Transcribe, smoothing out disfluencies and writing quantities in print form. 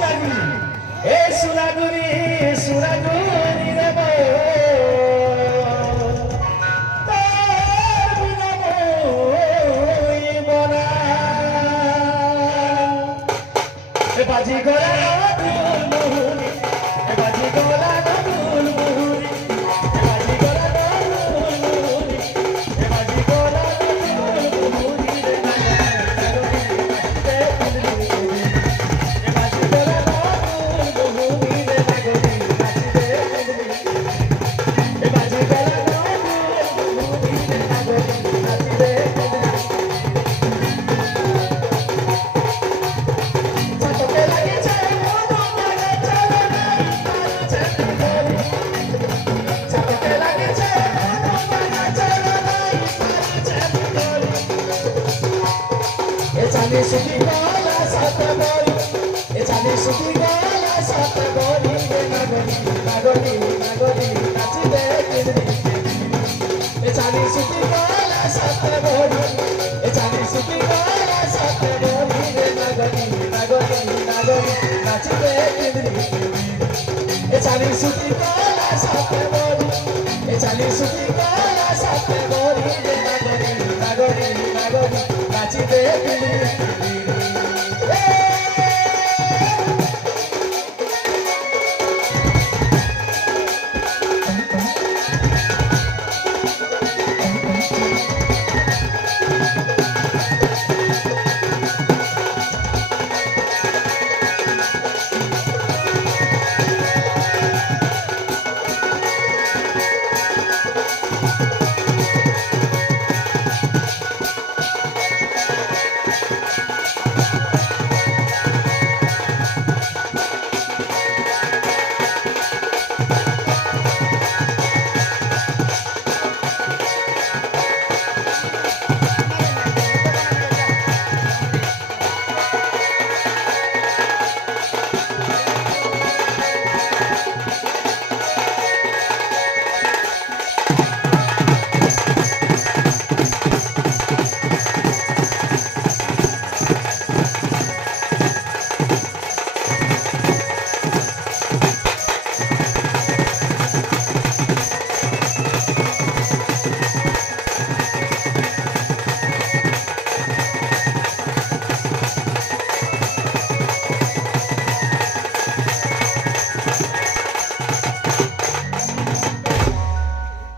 সুরাগুরি সুরাগুরি রে বাজি গোলা মুহুরি বাজি গোলা মুহুরি বাজি গোলা মুহুরি বাজি গোলা মুহুরি রে বাজি গোলা মুহুরি রে নাগরি নাচিতে বাজি গোলা মুহুরি রে Nagari নাচিতে Echale suki gola sata goli, echale suki gola sata goli, nagoli, nagoli, nagoli, nachide kidri. Echale suki gola sata goli, echale suki gola sata goli, nagoli, nagoli, nagoli, nachide kidri. Echale suki gola sata goli.